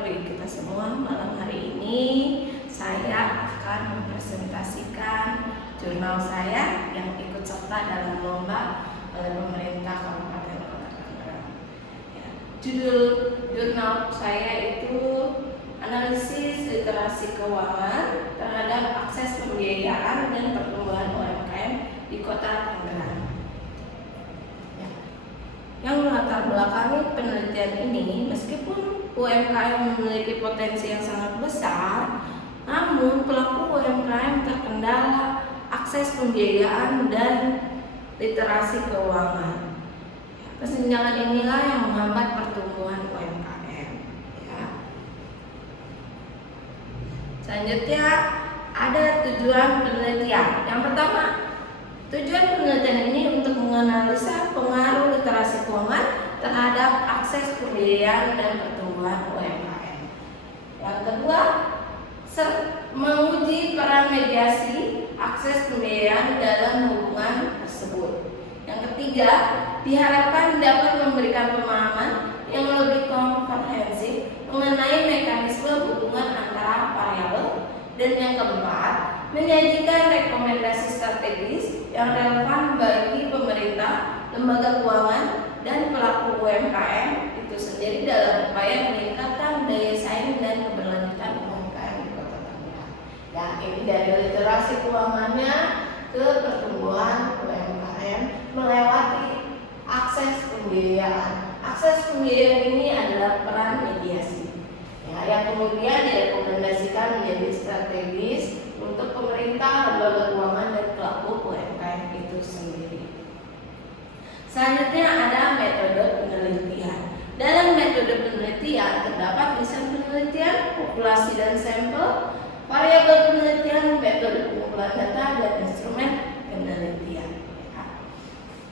sejahtera bagi kita semua. Malam hari ini saya akan mempresentasikan jurnal saya yang ikut serta dalam lomba oleh pemerintah Kabupaten Kota Tangerang. Ya, judul jurnal saya itu Analisis Literasi Keuangan terhadap Akses Pembiayaan dan Pertumbuhan UMKM di Kota Tangerang. Yang melatar belakangi penelitian ini, meskipun UMKM memiliki potensi yang sangat besar, namun pelaku UMKM terkendala akses pembiayaan dan literasi keuangan. Kesenjangan inilah yang menghambat pertumbuhan UMKM. Ya. Selanjutnya ada tujuan penelitian. Yang pertama, tujuan penelitian ini untuk menganalisa pengaruh literasi keuangan terhadap akses pembiayaan dan pertumbuhan UMKM. Yang kedua, menguji peran mediasi akses pembiayaan dalam hubungan tersebut. Yang ketiga, diharapkan dapat memberikan pemahaman yang lebih komprehensif mengenai mekanisme hubungan antara variabel. Dan yang keempat, menyajikan rekomendasi strategis yang relevan bagi pemerintah, lembaga keuangan, dan pelaku UMKM itu sendiri dalam upaya meningkatkan daya saing dan keberlanjutan UMKM di Kota Tangerang. Ya, ini dari literasi keuangannya ke pertumbuhan UMKM melewati akses pembiayaan. Akses pembiayaan ini adalah peran mediasi. Ya, yang kemudian direkomendasikan menjadi strategis untuk pemerintah, lembaga keuangan, dan pelaku UMKM itu sendiri. Selanjutnya ada metode penelitian. Dalam metode penelitian terdapat desain penelitian, populasi dan sampel, variabel penelitian, metode pengumpulan data, dan instrumen penelitian.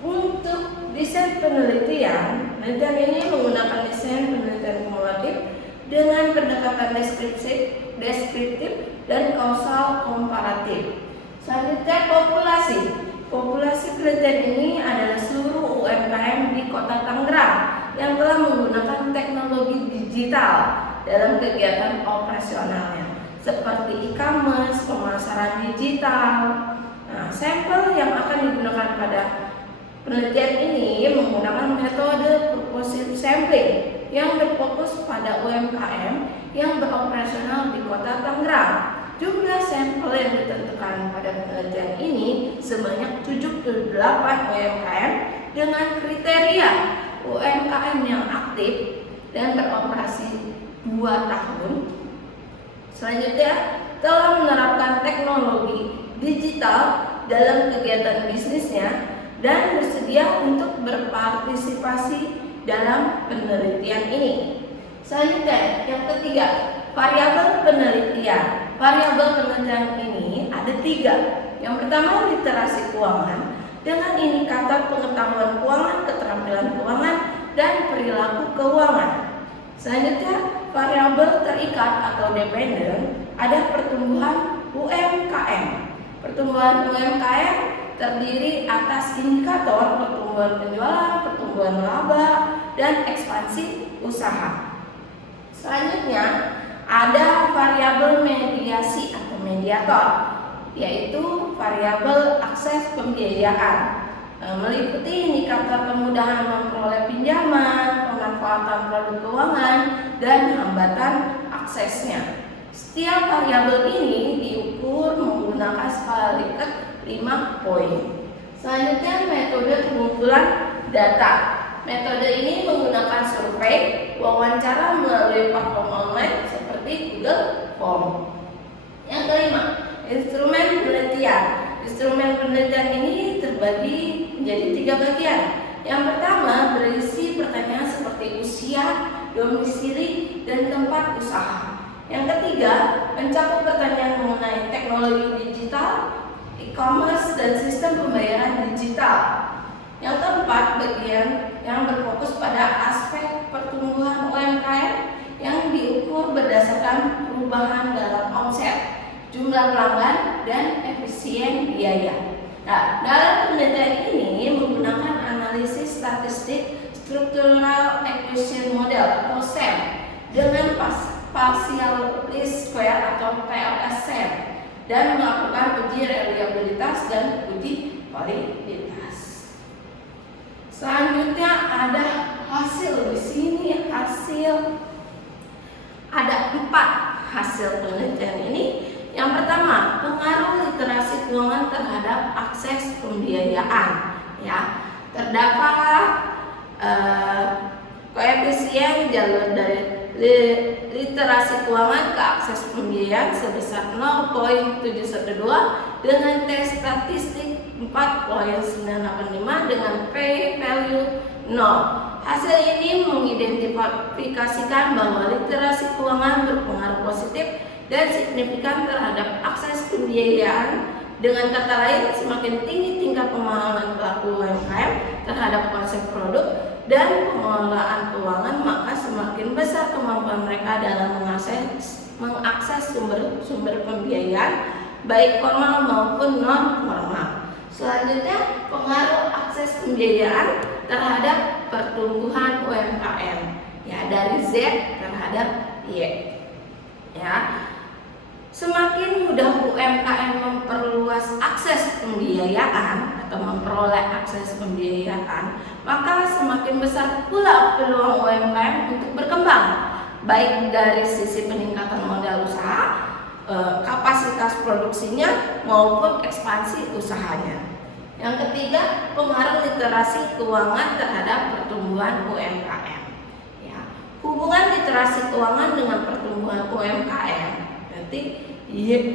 Untuk desain penelitian ini menggunakan desain penelitian kumulatif dengan pendekatan deskriptif dan kausal komparatif. Selanjutnya populasi penelitian ini adalah seluruh UMKM di Kota Tangerang yang telah menggunakan teknologi digital dalam kegiatan operasionalnya seperti e-commerce, pemasaran digital. Nah, sampel yang akan digunakan pada penelitian ini menggunakan metode purposive sampling yang berfokus pada UMKM yang beroperasional di Kota Tangerang. Jumlah sampel yang ditentukan pada penelitian ini sebanyak 78 UMKM dengan kriteria UMKM yang aktif dan beroperasi 2 tahun. Selanjutnya, telah menerapkan teknologi digital dalam kegiatan bisnisnya dan bersedia untuk berpartisipasi dalam penelitian ini. Selanjutnya, yang ketiga, variabel penelitian. Variabel penelitian ini ada 3. Yang pertama, literasi keuangan dengan indikator pengetahuan keuangan, keterampilan keuangan, dan perilaku keuangan. Selanjutnya, variabel terikat atau dependen ada pertumbuhan UMKM. Pertumbuhan UMKM terdiri atas indikator pertumbuhan penjualan, pertumbuhan laba, dan ekspansi usaha. Selanjutnya ada variabel mediasi atau mediator, yaitu variabel akses pembiayaan, meliputi indikator kemudahan memperoleh pinjaman, pemanfaatan produk keuangan, dan hambatan aksesnya. Setiap variabel ini diukur menggunakan skala Likert 5 poin. Selanjutnya, metode pengumpulan data. Metode ini menggunakan survei, wawancara melalui platform online seperti Google Form. Yang kelima, instrumen penelitian. Instrumen penelitian ini terbagi menjadi 3 bagian. Yang pertama berisi pertanyaan seperti usia, domisili, dan tempat usaha. Yang ketiga mencakup pertanyaan mengenai teknologi digital, e-commerce, dan sistem pembayaran digital. Yang keempat, bagian yang berfokus pada aspek pertumbuhan UMKM yang diukur berdasarkan perubahan dalam omset, jumlah pelanggan, dan efisien biaya. Nah, dalam penelitian ini menggunakan analisis statistik Structural Acquisition Model atau SAM dengan partial least square atau PLSM dan melakukan uji reliabilitas dan uji validitas. Selanjutnya ada hasil di sini ada 4 hasil penelitian ini. Yang pertama, pengaruh literasi keuangan terhadap akses pembiayaan. Ya, terdapat koefisien jalur dari literasi keuangan ke akses pembiayaan sebesar 0,712 dengan T statistik 4,985 dengan P value 0. Hasil ini mengidentifikasikan bahwa literasi keuangan berpengaruh positif dan signifikan terhadap akses pembiayaan. Dengan kata lain, semakin tinggi tingkat pemahaman pelaku UMKM terhadap konsep produk dan pengelolaan keuangan, maka semakin besar kemampuan mereka dalam mengakses sumber pembiayaan baik formal maupun non formal. Selanjutnya, pengaruh akses pembiayaan terhadap pertumbuhan UMKM, ya, dari Z terhadap Y. Ya, semakin mudah UMKM memperluas akses pembiayaan atau memperoleh akses pembiayaan, maka semakin besar pula peluang UMKM untuk berkembang, baik dari sisi peningkatan modal usaha, kapasitas produksinya maupun ekspansi usahanya. Yang ketiga, pengaruh literasi keuangan terhadap pertumbuhan UMKM. Ya, hubungan literasi keuangan dengan pertumbuhan UMKM berarti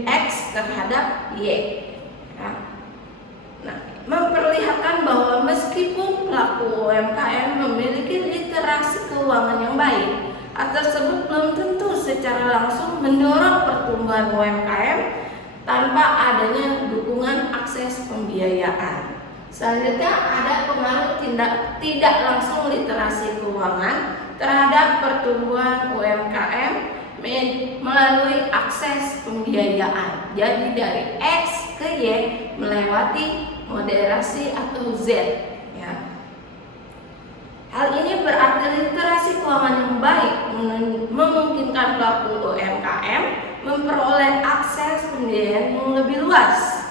X terhadap Y. Ya. Nah, memperlihatkan bahwa meskipun pelaku UMKM memiliki literasi keuangan yang baik, hal tersebut belum tentu secara langsung mendorong pertumbuhan UMKM tanpa adanya dukungan akses pembiayaan. Selanjutnya ada pengaruh tidak langsung literasi keuangan terhadap pertumbuhan UMKM melalui akses pembiayaan. Jadi dari X ke Y melewati moderasi atau Z. Ya. Hal ini berarti literasi keuangan yang baik memungkinkan pelaku UMKM memperoleh akses pembiayaan yang lebih luas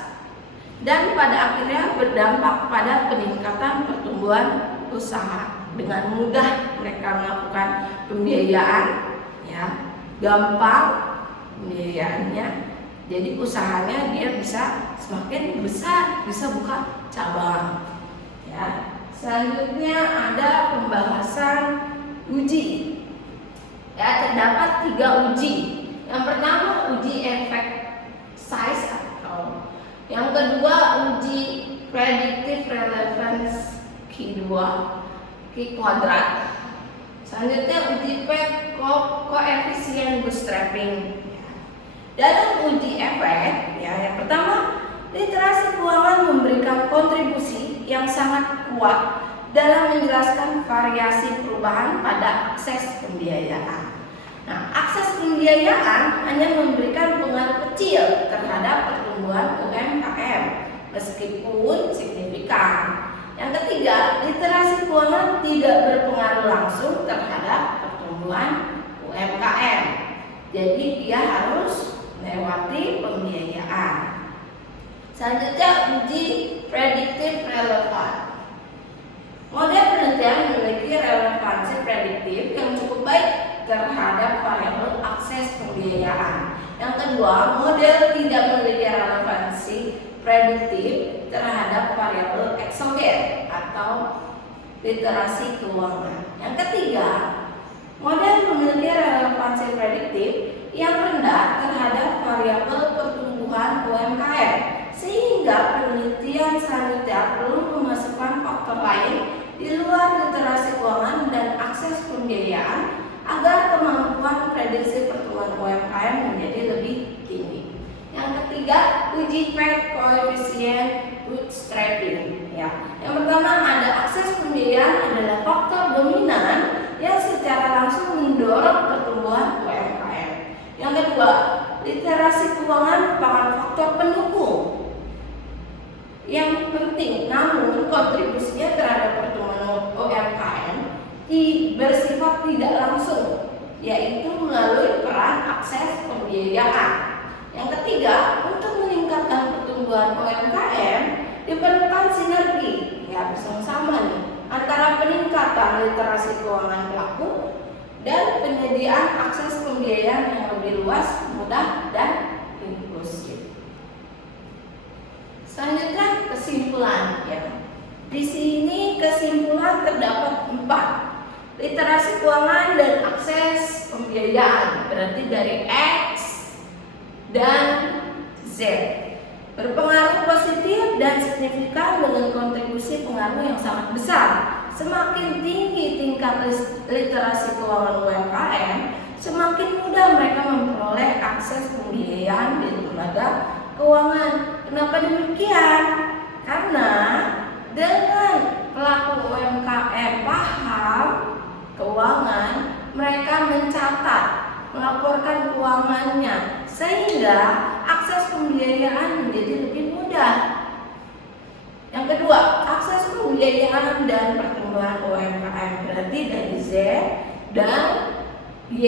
dan pada akhirnya berdampak pada peningkatan pertumbuhan usaha. Dengan mudah mereka melakukan pembiayaan, ya, gampang pembiayaannya, jadi usahanya dia bisa semakin besar, bisa buka cabang. Ya. Selanjutnya ada pembahasan uji. Ya, terdapat 3 uji. Yang pertama uji efek size atau yang kedua uji predictive relevance Q2 Q kuadrat. Selanjutnya uji P koefisien bootstrapping. Dalam uji efek, ya, yang pertama, literasi keuangan memberikan kontribusi yang sangat kuat dalam menjelaskan variasi perubahan pada akses pembiayaan. Nah, akses pembiayaan hanya memberikan pengaruh kecil terhadap pertumbuhan UMKM meskipun signifikan. Yang ketiga, literasi keuangan tidak berpengaruh langsung terhadap pertumbuhan UMKM. Jadi dia harus melewati pembiayaan. Selanjutnya uji predictive relevance. Model penelitian memiliki relevansi prediktif yang cukup baik terhadap variabel akses pembiayaan. Yang kedua, model tidak memiliki relevansi prediktif terhadap variabel eksogen atau literasi keuangan. Yang ketiga, model memiliki relevansi prediktif yang rendah terhadap variabel pertumbuhan UMKM, sehingga penelitian selanjutnya perlu memasukkan faktor lain di luar literasi keuangan dan akses pembiayaan agar kemampuan prediksi pertumbuhan UMKM menjadi lebih tinggi. Yang ketiga, uji koefisien bootstrapping. Ya. Yang pertama ada akses pembiayaan adalah faktor dominan yang secara langsung mendorong pertumbuhan UMKM. Yang kedua, literasi keuangan merupakan faktor pendukung yang penting, namun kontribusinya terhadap pertumbuhan UMKM bersifat tidak langsung, yaitu melalui peran pembiayaan. Yang ketiga, untuk meningkatkan pertumbuhan UMKM diperlukan sinergi, ya bersama-sama nih, antara peningkatan literasi keuangan pelaku dan penyediaan akses pembiayaan yang lebih luas, mudah, dan inklusif. Selanjutnya kesimpulan, ya. Di sini kesimpulan terdapat 4. Literasi keuangan dan akses pembiayaan, berarti dari X dan Z, berpengaruh positif dan signifikan dengan kontribusi pengaruh yang sangat besar. Semakin tinggi tingkat literasi keuangan UMKM, semakin mudah mereka memperoleh akses pembiayaan di lembaga keuangan. Kenapa demikian? Karena dengan pelaku UMKM paham keuangan, mereka mencatat, melaporkan keuangannya, sehingga akses pembiayaan menjadi lebih mudah. Yang kedua, akses pembiayaan dan pertumbuhan UMKM, berarti dari Z dan Y,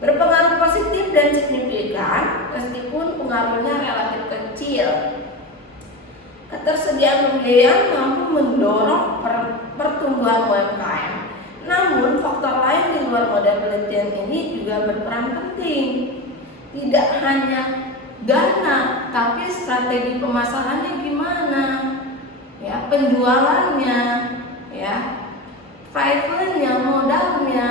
berpengaruh positif dan signifikan meskipun pengaruhnya relatif kecil. Ketersediaan pembiayaan mampu mendorong pertumbuhan UMKM. Namun faktor lain di luar model penelitian ini juga berperan penting. Tidak hanya dana, tapi strategi pemasarannya gimana, ya, penjualannya, ya, pipeline-nya, modalnya,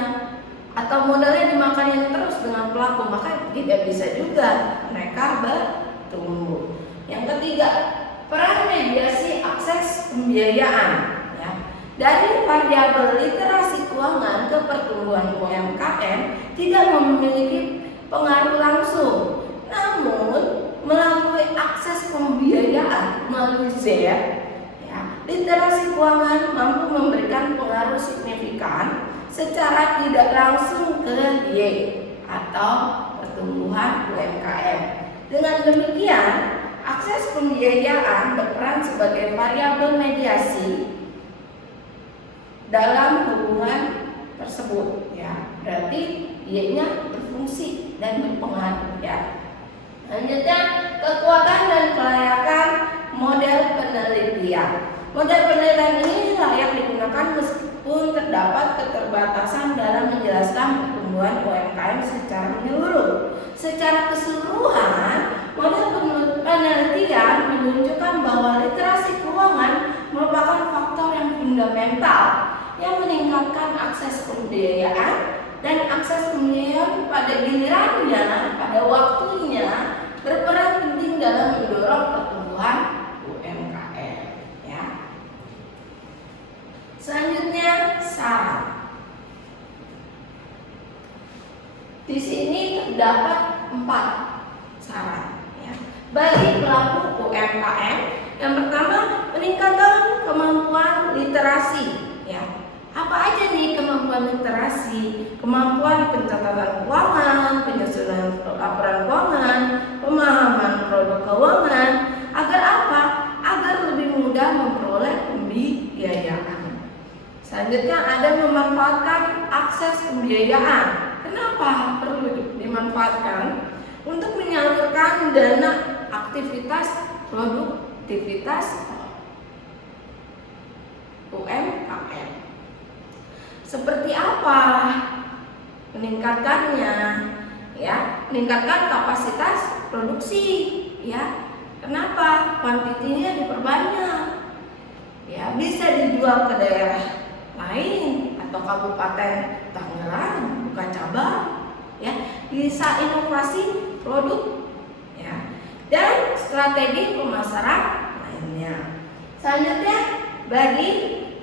atau modalnya dimakanin terus dengan pelaku, maka tidak bisa juga mereka bertumbuh. Yang ketiga, peran mediasi akses pembiayaan, ya. Dari variabel literasi keuangan ke pertumbuhan UMKM tidak memiliki pengaruh langsung, namun melalui akses pembiayaan melalui Z, ya, literasi keuangan mampu memberikan pengaruh signifikan secara tidak langsung ke Y atau pertumbuhan UMKM. Dengan demikian, akses pembiayaan berperan sebagai variabel mediasi dalam hubungan tersebut, ya. Berarti Y-nya berfungsi dan berpengaruh, ya. Selanjutnya, kekuatan dan kelayakan model penelitian. Model penelitian ini layak digunakan meskipun terdapat keterbatasan dalam menjelaskan pertumbuhan UMKM secara menyeluruh. Secara keseluruhan, model penelitian menunjukkan bahwa literasi keuangan merupakan faktor yang fundamental yang meningkatkan akses pembiayaan, dan akses pembiayaan pada gilirannya, pada waktunya berperan penting dalam mendorong pertumbuhan UMKM, ya. Selanjutnya, saran. Di sini terdapat 4 saran, ya, bagi pelaku UMKM. Yang pertama, peningkatan kemampuan literasi, ya. Apa aja nih kemampuan literasi? Kemampuan pencatatan keuangan, penyusunan laporan keuangan, pemahaman produk keuangan. Agar apa? Agar lebih mudah memperoleh pembiayaan. Selanjutnya ada memanfaatkan akses pembiayaan. Kenapa perlu dimanfaatkan? Untuk menyalurkan dana aktivitas produktivitas UMKM. Seperti apa meningkatkannya, ya? Meningkatkan kapasitas produksi, ya. Kenapa? Kuantitinya diperbanyak, ya. Bisa dijual ke daerah lain atau kabupaten Tangerang, bukan cabang, ya. Bisa inovasi produk, ya. Dan strategi pemasaran lainnya. Selanjutnya, bagi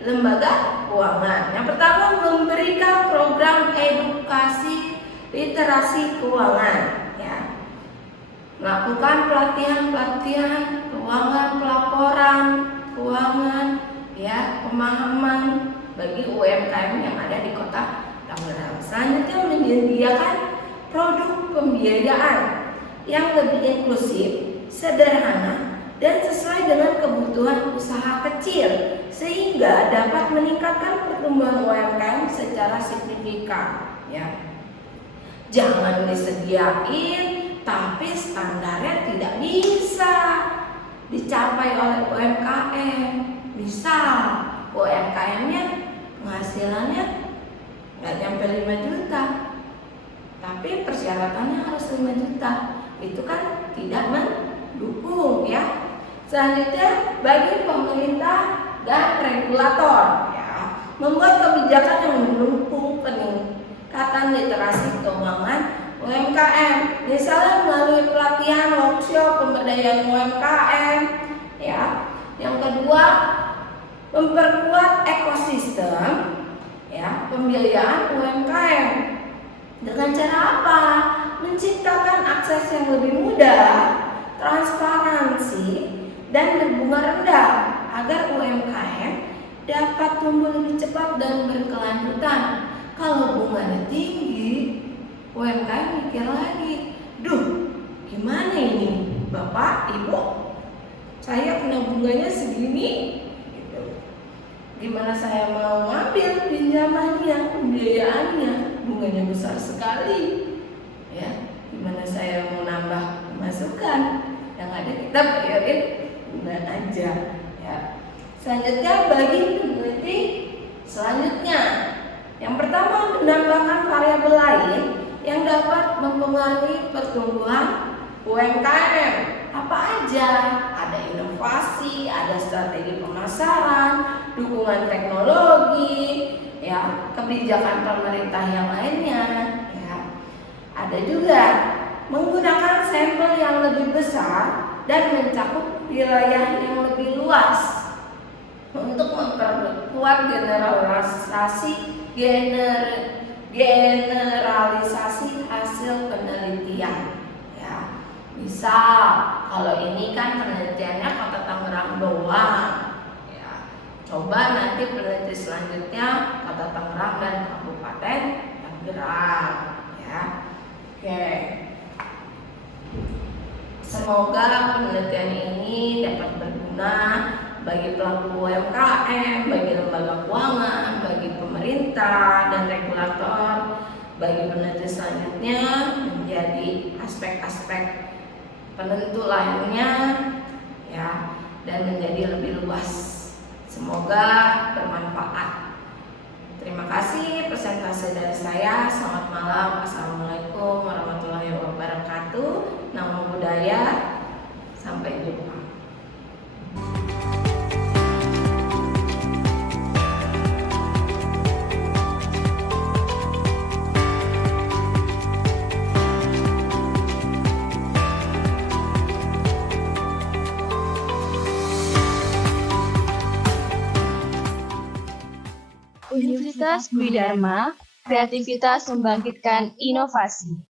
lembaga keuangan. Yang pertama, memberikan program edukasi literasi keuangan, ya. Melakukan pelatihan keuangan, pelaporan keuangan, ya, pemahaman bagi UMKM yang ada di Kota Tangerang. Selanjutnya, menyediakan produk pembiayaan yang lebih inklusif, sederhana, dan sesuai dengan kebutuhan usaha kecil, sehingga dapat meningkatkan pertumbuhan UMKM secara signifikan, ya. Jangan disediain tapi standarnya tidak bisa dicapai oleh UMKM. Misal UMKM-nya penghasilannya nggak nyampe 5 juta, tapi persyaratannya harus 5 juta. Itu kan tidak mendukung ya. Selanjutnya bagi pemerintah dan regulator ya, membuat kebijakan yang mendukung peningkatan literasi keuangan UMKM, misalnya melalui pelatihan, workshop, pemberdayaan UMKM ya. Yang kedua, memperkuat ekosistem ya pembiayaan UMKM. Dengan cara apa? Menciptakan akses yang lebih mudah, transparansi, dan berbunga rendah agar UMKM dapat tumbuh lebih cepat dan berkelanjutan. Kalau bunganya tinggi, UMKM mikir lagi, duh gimana ini Bapak, Ibu, saya kena bunganya segini gitu. Gimana saya mau ngambil pinjamannya, pembiayaannya, bunganya besar sekali ya. Gimana saya mau nambah pemasukan, yang ada kita bayarin bunga aja ya. Selanjutnya bagi peneliti selanjutnya, yang pertama menambahkan variabel lain yang dapat mempengaruhi pertumbuhan UMKM. Apa aja? Ada inovasi, ada strategi pemasaran, dukungan teknologi, ya, kebijakan pemerintah yang lainnya, ya. Ada juga menggunakan sampel yang lebih besar dan mencakup wilayah yang lebih luas untuk memperkuat generalisasi hasil penelitian ya. Misal kalau ini kan penelitiannya Kota Tangerang doang ya. Coba nanti peneliti selanjutnya Kota Tangerang dan Kabupaten Tangerang ya. Oke. Semoga penelitian ini dapat berguna bagi pelaku UMKM, bagi lembaga keuangan, bagi pemerintah dan regulator, bagi peneliti selanjutnya menjadi aspek-aspek penentu lainnya ya, dan menjadi lebih luas. Semoga bermanfaat. Terima kasih presentasi dari saya. Selamat malam. Assalamualaikum warahmatullahi wabarakatuh. Namo Buddhaya. Sampai jumpa. Universitas Budi Dharma, kreativitas membangkitkan inovasi.